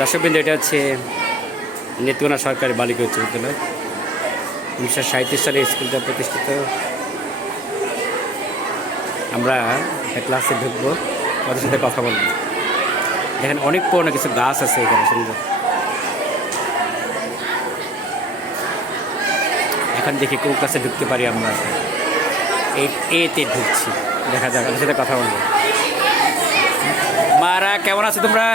দর্শকবৃন্দ, এটা হচ্ছে নেত্রকোনা সরকারি বালিকা উচ্চ বিদ্যালয়। 1937 সালে স্কুলটা প্রতিষ্ঠিত। আমরা একটা ক্লাসে ঢুকবো, ওদের সাথে কথা বলবো। এখানে অনেক পুরনো কিছু গাছ আছে এখানে, সুন্দর। এখন দেখি কোন ক্লাসে ঢুকতে পারি আমরা। এতে ঢুকছি, দেখা যাক, ওদের সাথে কথা বলবো। মারা, কেমন আছো তোমরা?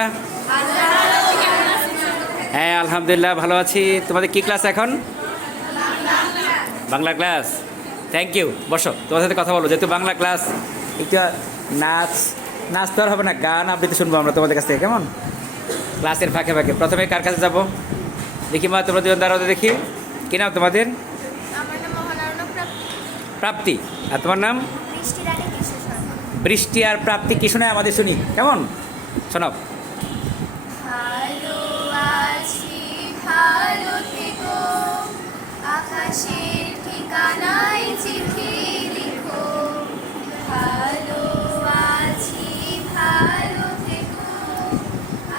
হ্যাঁ, আলহামদুলিল্লাহ ভালো আছি। তোমাদের কি ক্লাস এখন? বাংলা ক্লাস। থ্যাংক ইউ, বসো, তোমার সাথে কথা বলো। যেহেতু বাংলা ক্লাস, একটু নাচ তো আর হবে না, গান আবৃত্তি শুনবো আমরা তোমাদের কাছ থেকে, কেমন? ক্লাসের ফাঁকে ফাঁকে। প্রথমে কার কাছে যাবো দেখি? মা, তোমরা দুজন দাঁড়াতে দেখি। কী নাম তোমাদের? প্রাপ্তি। আর তোমার নাম? বৃষ্টি আর প্রাপ্তি। কি শোনায় আমাদের, শুনি, কেমন? শোনাও। ভালো আছি, ভালো থেকো, আকাশের ঠিকানায় চিঠি লিখো। ভালো আছি, ভালো থেকো,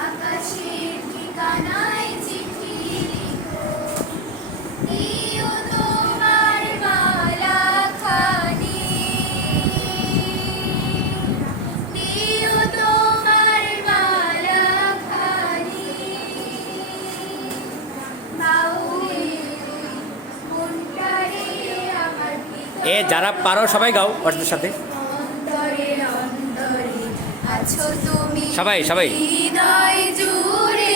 আকাশের ঠিকানায় চিঠি লিখো। দিও তোমার মালাখানি, দিও তোমার মালাখানি, বাউলে মনটারে আমার এ যারা পারো সবাই গাও ওদের সাথে। অন্তরে অন্তরে আছো তুমি, সবাই সবাই। হৃদয় জুড়ে।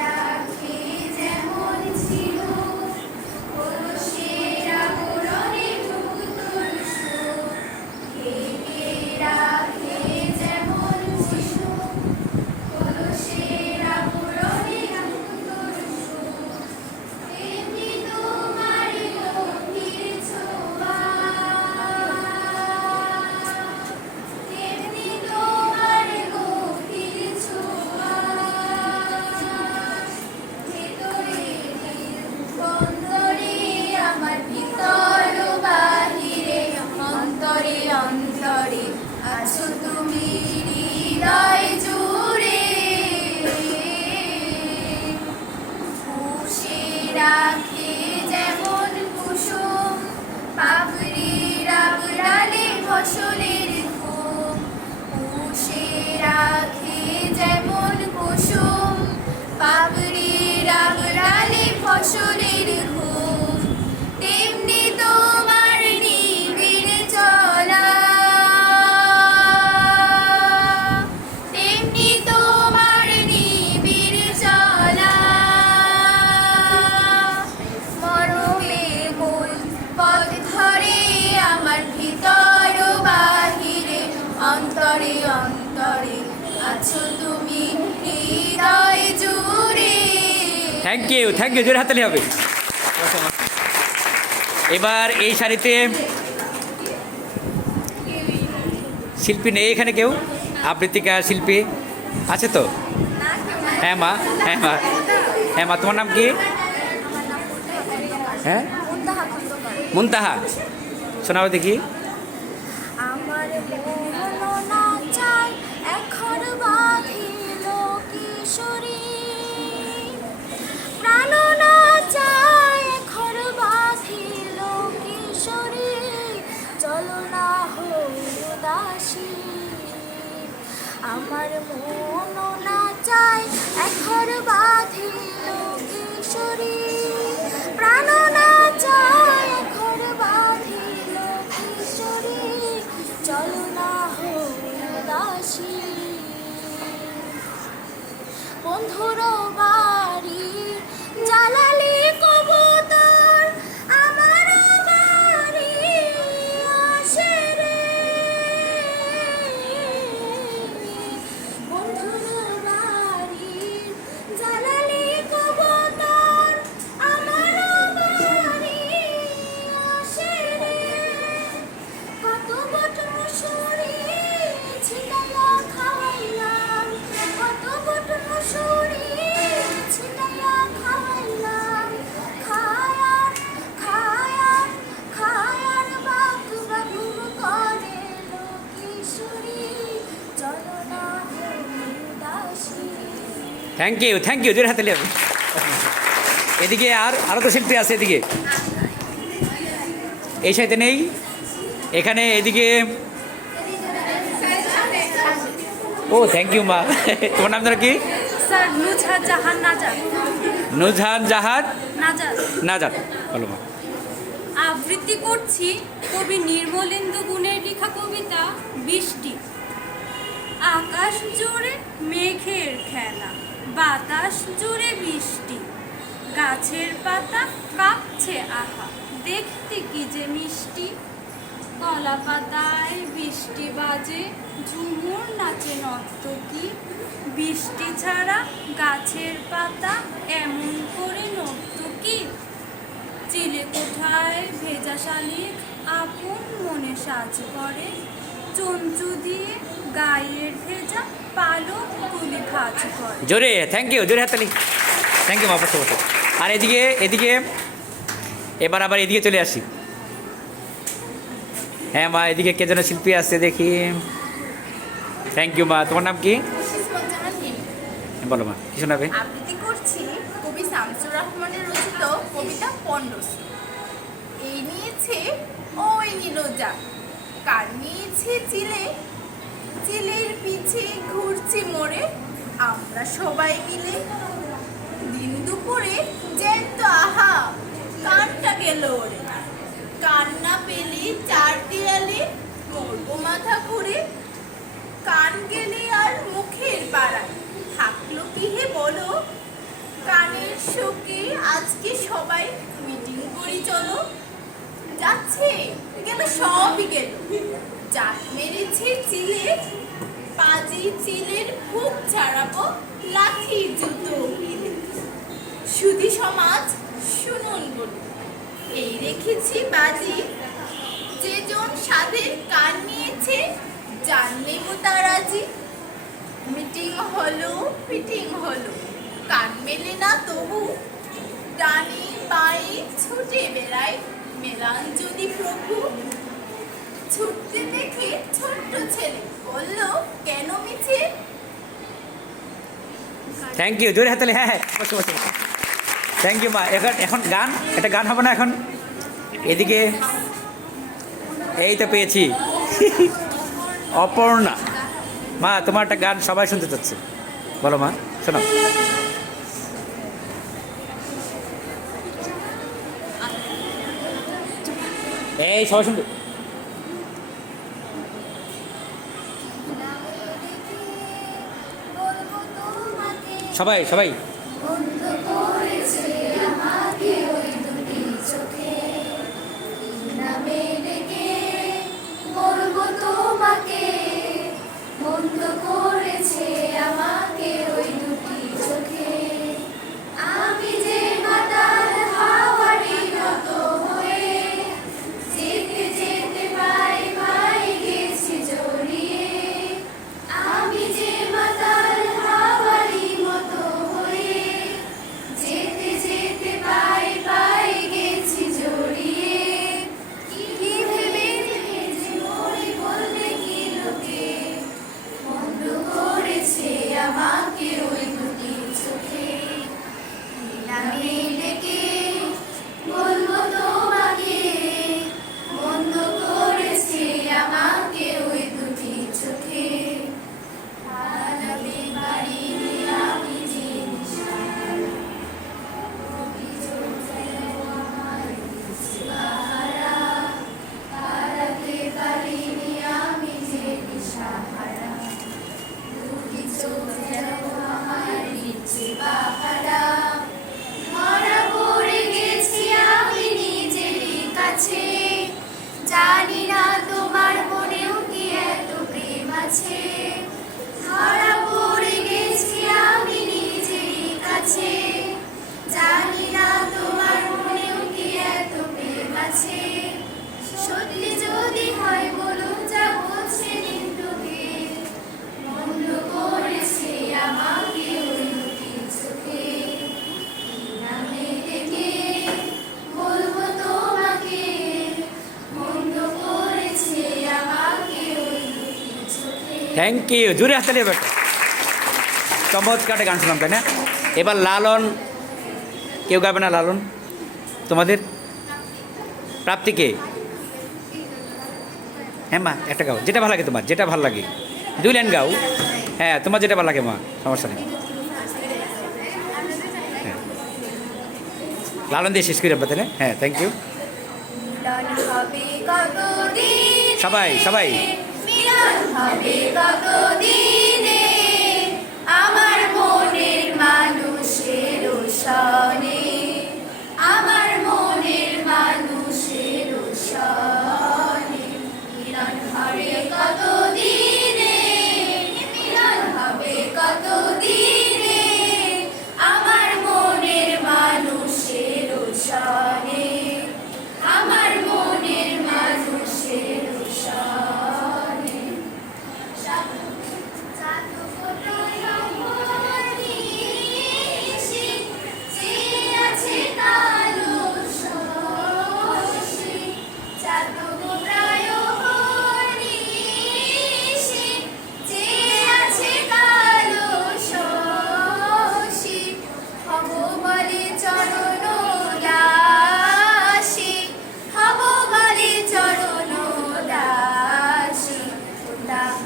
রাখে যেমন ছিল কলসের আবরণে ধূসর সুর, ঢেকে রাখে যেমন ছিল কলসের আবরণে ধূসর সুর, তেমনি তোমার গভীর ছোঁয়া, তেমনি তোমার গভীর ছোঁয়া, ভেতরে অন্তরে আমার ভিতর বাহিরে, অন্তরে অন্তরে আছো তুমি, হৃদয় জুড়ে। পুষে রাখে যেমন কুসুম পাপড়ির আবরালে ফসলের ঘুম, পুষে রাখে যেমন কুসুম পাপড়ির আবরালে ফসলের ঘুম, তেমনি তোমার নিবিড় চলা, তেমনি তোমার নিবিড় চলা। মরমে মূল পথ ধরে আমার ভিতর বাহিরে, অন্তরে অন্তরে আছো তুমি, হৃদয় জুড়ে। Thank you, thank you. জোরে হাতালি হবে। এবার এই শাড়িতে শিল্পী নেই এখানে কেউ? আবৃত্তিকা শিল্পী আছে তো? হ্যাঁ মা, হ্যাঁ মা, হ্যাঁ মা, তোমার নাম কি? হ্যাঁ, মুনতাহা। শোনাও দেখি। আমার মন না চায় এখন বাঁধিল কিশোরী, প্রাণ না চায় এখন বাঁধিল কিশোরী, চলো না হই উদাসী। আমার মন না চায় এখন বাঁধিল কিশোরী, প্রাণ না চায় এখন বাঁধিল কিশোরী, চলো না হই উদাসী। বন্ধুর বাড়ি জ্বালালি কবুতর, আমার বাড়ি আসে রে। বন্ধুর বাড়ি জ্বালালি কবুতর, আমার বাড়ি আসে রে। কত বট মশুরি ছিটাইয়া খাওয়াইলাম, কত বট মশুরি ছিটাইয়া খাওয়াইলাম, থ্যাংক ইউ জোরে হাতালি হবে। এদিকে আরও তো শিল্পী আছে এদিকে, এই সাইডে নেই, এখানে এদিকে। ও থ্যাংক ইউ মা। তোমার নাম ধরো কি? স্যার নুজহাত জাহান নাজাত। নুজহান জাহাদ নাজাত। নাজাত, বলো মা। আবৃত্তি করছি কবি নির্মলেন্দু গুণের লেখা কবিতা বৃষ্টি। আকাশ জুড়ে মেঘের খেলা, বাতাস জুড়ে বৃষ্টি, গাছের পাতা কাঁপছে আহা, দেখতে কি যে মিষ্টি। কলা পাতায় বৃষ্টি বাজে, ঝুমুর নাচে নর্তকী। বৃষ্টি ছাড়া গাছের পাতা এমন করে নর্তকী। চিলে কোঠায় ভেজা শালিক আপন মনে সাজ করে, চঞ্চু দিয়ে গায়ের ভেজা পালক তুলে ভাজ করে। জোরে থ্যাংক ইউ, জোরে হাতালি। থ্যাংক ইউ মা, বসে বসে। আর এদিকে এবার আবার এদিকে চলে আসি। হ্যাঁ মা, এদিকে কে যেন শিল্পী আসছে দেখি। থ্যাংক ইউ মা। তোমার নাম কি? বলো মা, কি শোনাবে? আবৃত্তি করছি কবি শামসুর রহমানের রচিত কবিতা পণ্ডস। এই নিয়েছে ওই নীলজা, কার নিয়েছে চিলে, চিলের পিছে ঘুরছি মোড়ে আমরা সবাই মিলে। দিন দুপুরে জ্যান্ত আহা, কানটা গেল ওরে, কান না পেলে চার দেয়ালে মরবো মাথা ঘুরে। কান গেলে আর মুখের পাড়ায় থাকলো কি হে বলো, কানের শোকে আজকে সবাই মিটিং করি চলো। যাচ্ছে গেল সবই গেল, জাত মেরেছে চিলে, পাজি চিলের ভুক ছাড়াবো লাঠি জুতো মিলে। সুধী সমাজ শুনুন বলি, এই রেখেছি বাজি, যেজন সাধের কান নিয়েছে জানলে গো তারাজি। মিটিং হলো ফিটিং হলো, কান মেলে না তবু, ডানে বাঁয়ে ছুটে বেড়ায় মেলান যদি প্রভু। ছুটতে দেখে ছোট্ট ছেলে বলল কেন মিছে। থ্যাংক ইউ, জোরে হাতালি। হ্যাঁ হ্যাঁ, বসে বসে। থ্যাংক ইউ মা। এখন গান, এটা গান হবে না এখন? এদিকে এই তো পেয়েছি, অপর্ণা। মা তোমার একটা গান সবাই শুনতে চাচ্ছে, বলো মা, শোনো। এই সবাই শুনবে, সবাই সবাই। বলবো তোমাকে, বন্ধ করেছে আমাকে ওই দুটি চোখে। আমি যে মাতাল হাওয়ারি মতো হয়ে, যেতে যেতে পাই পাই গেছি জড়িয়ে। আমি যে মাতাল হাওয়ারি মতো হয়ে, যেতে যেতে পাই পাই গেছি জড়িয়ে। কি ভেবে যে মরে বলবে কি লোকে, বন্ধ করেছে আমাকে ওই দুটি চোখে। নামে ডেকে বলবো তোমাকে, বন্ধ করেছে আমাকে ওই দুটি চোখে। হারাতে পারিনি আমি যে নিশান, দুটি চোখে আমার দিশেহারা। হারাতে পারিনি আমি যে দিশাহারা, দুটি চোখ যেন আমার দিচ্ছে পাহারা। ধরা পড়ে গেছি আমি নিজেরই কাছে, জানি না তোমার মনেও কি এত প্রেম আছে। ধরা পড়ে গেছি আমি নিজেরই কাছে, জানি না তোমার মনেও কি এত প্রেম আছে। সত্যি যদি হয় বলুন যা বলছে নিন্দুকে, বন্ধ করেছে আমাকে ওই দুটি চোখে। কি নামে ডেকে বলবো তোমাকে, বন্ধ করেছে আমাকে ওই দুটি চোখে। থ্যাংক ইউ, জোরে হাতালি বেটা। চমৎকার একটা গান শুনলাম, তাই না? এবার লালন, কেউ গাবে না লালন? তোমাদের প্রাপ্তিকে, হ্যাঁ মা একটা গাও, যেটা ভালো লাগে তোমার, যেটা ভালো লাগে, 2 লাইন গাও। হ্যাঁ তোমার যেটা ভালো লাগে মা, সমস্যা নেই। হ্যাঁ লালন দিয়ে শেষ করি আমরা, তাই না? হ্যাঁ থ্যাংক ইউ। মিলন হবে কতদিন, সবাই সবাই মিলন হবে কতদিনে, আমার মনের মানুষের সনে, আমার মনের মানুষের সনে। মিলন হবে কতদিনে, মিলন হবে কতদিনে, আমার মনের মানুষের সনে, আমার মনের মানুষের সনে।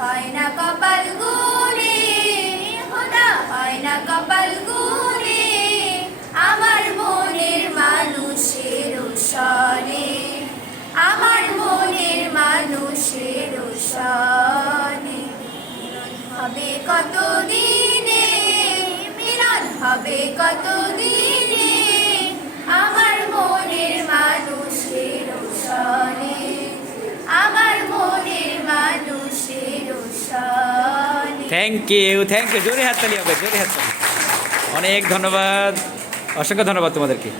হয় না কপাল গুনে, হোদা হয় না কপাল গুনে, আমার মনের মানুষের সনে, আমার মনের মানুষের সনে। মিলন হবে কত দিনে, মিলন হবে কত দিনে, আমার মনের মানুষের সনে, আমার মনের মানুষের সনে। থ্যাংক ইউ, জোরে হাততালি হবে, জোরে হাততালি। অনেক ধন্যবাদ, অসংখ্য ধন্যবাদ তোমাদেরকে।